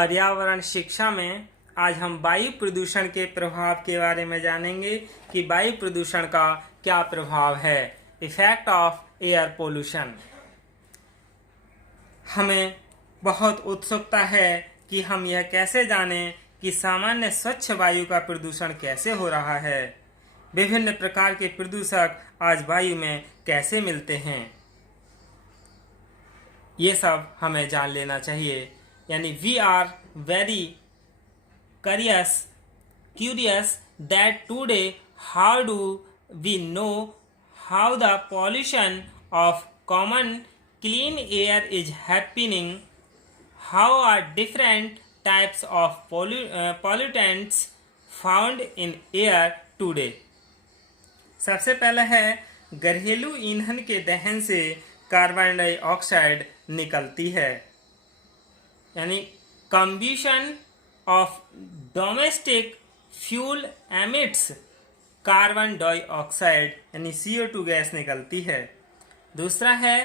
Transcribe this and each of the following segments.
पर्यावरण शिक्षा में आज हम वायु प्रदूषण के प्रभाव के बारे में जानेंगे कि वायु प्रदूषण का क्या प्रभाव है। Effect of air pollution. हमें बहुत उत्सुकता है कि हम यह कैसे जानें कि सामान्य स्वच्छ वायु का प्रदूषण कैसे हो रहा है। विभिन्न प्रकार के प्रदूषक आज वायु में कैसे मिलते हैं, ये सब हमें जान लेना चाहिए। यानी we are very curious that today how do we know how the pollution of common clean air is happening, how are different types of pollutants found in air today। सबसे पहले है घरेलू ईंधन के दहन से कार्बन डाइऑक्साइड निकलती है, यानी combustion of domestic fuel emits carbon dioxide यानी CO2 गैस निकलती है। दूसरा है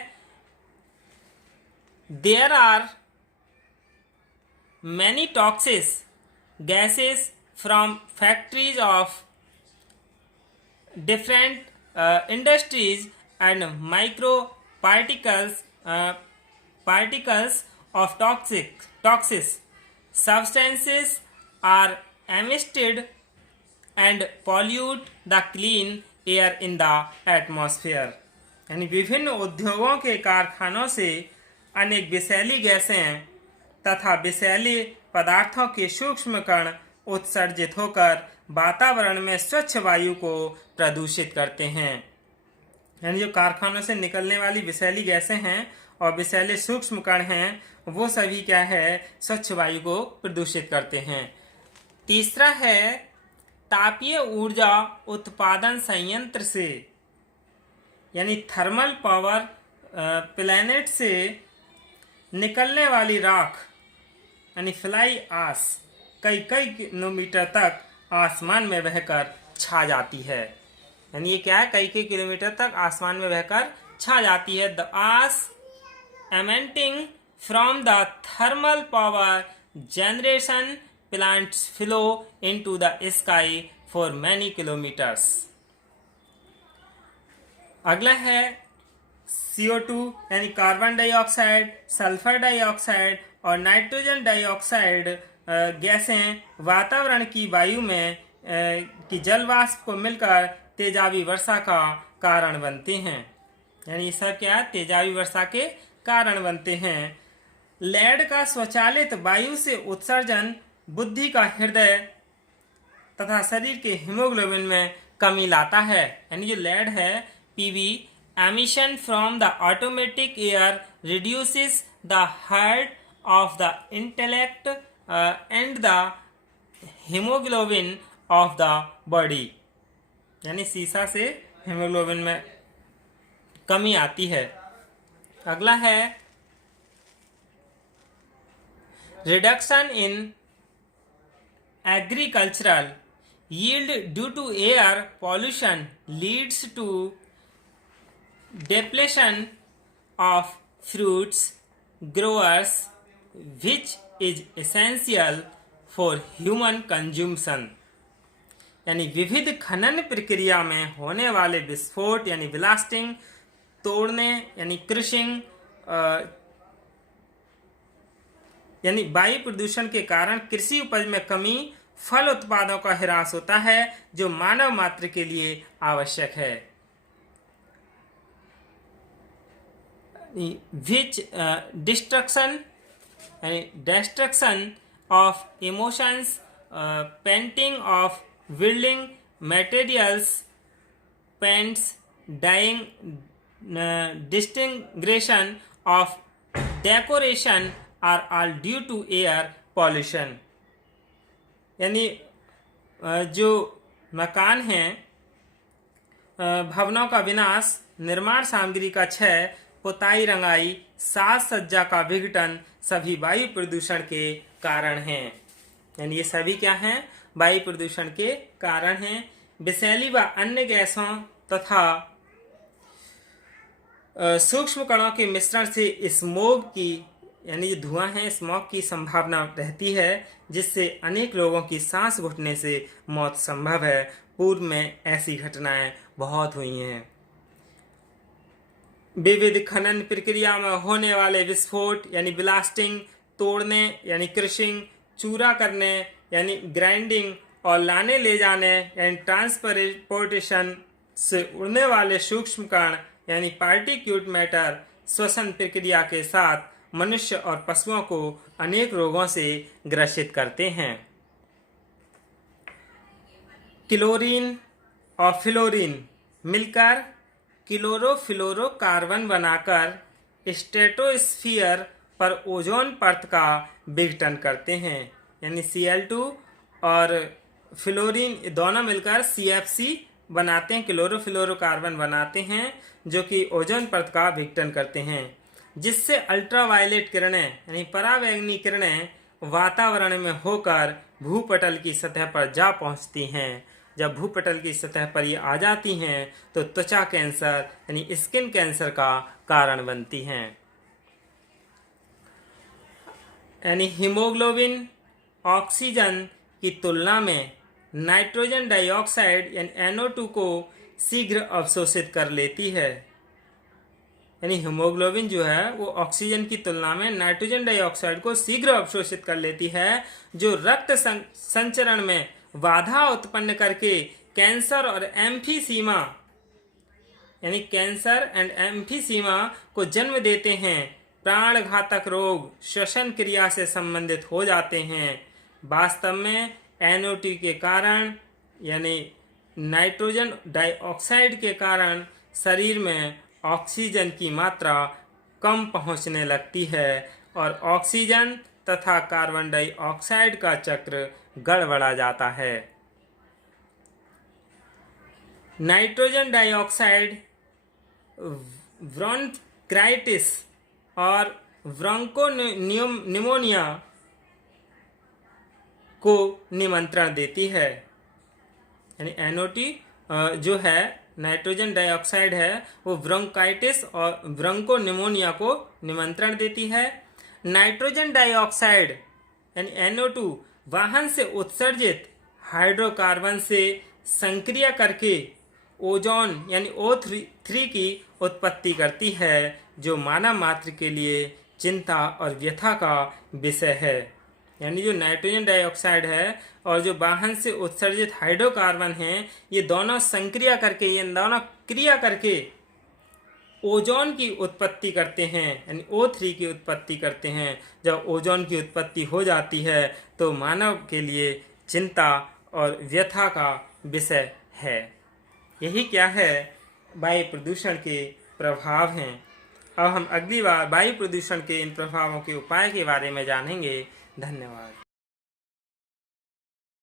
there are many toxic gases from factories of different industries and micro particles of toxic substances are emitted and pollute the clean air in the atmosphere। यानी विभिन्न उद्योगों के कारखानों से अनेक विषैली गैसें तथा विषैले पदार्थों के सूक्ष्म कण उत्सर्जित होकर वातावरण में स्वच्छ वायु को प्रदूषित करते हैं। यानी जो कारखानों से निकलने वाली विषैली गैसें हैं और विषैले सूक्ष्म कण हैं, वो सभी क्या है, स्वच्छ वायु को प्रदूषित करते हैं। तीसरा है तापीय ऊर्जा उत्पादन संयंत्र से, यानी थर्मल पावर प्लैनेट से निकलने वाली राख यानी फ्लाई आश कई किलोमीटर तक आसमान में बहकर छा जाती है। यानी ये क्या है, कई किलोमीटर तक आसमान में बहकर छा जाती है। द आश emanating from the thermal power generation plants flow into the sky for many kilometers। अगला है CO2 यानी कार्बन डाइऑक्साइड, सल्फर डाइऑक्साइड और नाइट्रोजन डाइऑक्साइड गैसें वातावरण की वायु में की जल वाष्प को मिलकर तेजाबी वर्षा का कारण बनते हैं। यानी सब क्या है, तेजाबी वर्षा के कारण बनते हैं। लेड का स्वचालित वायु से उत्सर्जन बुद्धि का हृदय तथा शरीर के हीमोग्लोबिन में कमी लाता है। यानी जो लेड है PV emission from the automatic air reduces the heart of the intellect and the haemoglobin of the body. यानी सीसा से हीमोग्लोबिन में कमी आती है। अगला है reduction in agricultural yield due to air pollution leads to depletion of fruits growers which is essential for human consumption. यानी विविध खनन प्रक्रिया में होने वाले विस्फोट यानी ब्लास्टिंग, तोड़ने यानी क्रशिंग यानी वायु प्रदूषण के कारण कृषि उपज में कमी, फल उत्पादों का ह्रास होता है जो मानव मात्र के लिए आवश्यक है। विच डिस्ट्रक्शन यानी destruction of emotions, painting of building materials, paints, dyeing, distinction of decoration are all due to air pollution। यानी जो मकान हैं, भवनों का विनाश, निर्माण सामग्री का क्षय, पुताई रंगाई, साज सज्जा का विघटन सभी वायु प्रदूषण के कारण हैं। यानी ये सभी क्या हैं, वायु प्रदूषण के कारण हैं। विषैली व अन्य गैसों तथा सूक्ष्म कणों के मिश्रण से स्मोग की यानी जो धुआं है, स्मॉग की संभावना रहती है, जिससे अनेक लोगों की सांस घुटने से मौत संभव है। पूर्व में ऐसी घटनाएं बहुत हुई हैं। विविध खनन प्रक्रिया में होने वाले विस्फोट यानी ब्लास्टिंग, तोड़ने यानी क्रशिंग, चूरा करने यानी ग्राइंडिंग और लाने ले जाने यानी ट्रांसपोर्टेशन से उड़ने वाले सूक्ष्म कण यानी पार्टिक्यूट मैटर श्वसन प्रक्रिया के साथ मनुष्य और पशुओं को अनेक रोगों से ग्रसित करते हैं। क्लोरीन और फ्लोरीन मिलकर क्लोरोफ्लोरोकार्बन बनाकर स्ट्रेटोस्फीयर पर ओजोन परत का विघटन करते हैं। यानी Cl2 और फ्लोरीन दोनों मिलकर CFC बनाते हैं, क्लोरोफ्लोरोकार्बन बनाते हैं, जो कि ओजोन परत का विघटन करते हैं, जिससे अल्ट्रावायलेट किरणें यानी पराबैंगनी किरणें वातावरण में होकर भूपटल की सतह पर जा पहुंचती हैं। जब भूपटल की सतह पर ये आ जाती हैं तो त्वचा कैंसर यानी स्किन कैंसर का कारण बनती हैं। यानी हीमोग्लोबिन ऑक्सीजन की तुलना में नाइट्रोजन डाइऑक्साइड यानी NO2 को शीघ्र अवशोषित कर लेती है। यानी हीमोग्लोबिन जो है वो ऑक्सीजन की तुलना में नाइट्रोजन डाइऑक्साइड को शीघ्र अवशोषित कर लेती है, जो रक्त संचरण में बाधा उत्पन्न करके कैंसर और एम्फीसीमा यानी कैंसर एंड एम्फीसीमा को जन्म देते हैं। प्राण घातक रोग श्वसन क्रिया से संबंधित हो जाते हैं। वास्तव में NO2 के कारण यानी नाइट्रोजन डाइऑक्साइड के कारण शरीर में ऑक्सीजन की मात्रा कम पहुंचने लगती है और ऑक्सीजन तथा कार्बन डाइऑक्साइड का चक्र गड़बड़ा जाता है। नाइट्रोजन डाइऑक्साइड ब्रोंकाइटिस और ब्रोंकोनिमोनिया को निमंत्रण देती है। यानी NO2 जो है नाइट्रोजन डाइऑक्साइड है वो ब्रोंकाइटिस और ब्रोंकोनिमोनिया को निमंत्रण देती है। नाइट्रोजन डाइऑक्साइड यानी NO2 वाहन से उत्सर्जित हाइड्रोकार्बन से संक्रिया करके ओजोन यानी O3 की उत्पत्ति करती है, जो मानव मात्र के लिए चिंता और व्यथा का विषय है। यानी जो नाइट्रोजन डाइऑक्साइड है और जो वाहन से उत्सर्जित हाइड्रोकार्बन हैं, ये दोनों संक्रिया करके, ये दोनों क्रिया करके ओजोन की उत्पत्ति करते हैं, यानी O3 की उत्पत्ति करते हैं। जब ओजोन की उत्पत्ति हो जाती है तो मानव के लिए चिंता और व्यथा का विषय है। यही क्या है, वायु प्रदूषण के प्रभाव हैं। अब हम अगली बार वायु प्रदूषण के इन प्रभावों के उपाय के बारे में जानेंगे। धन्यवाद।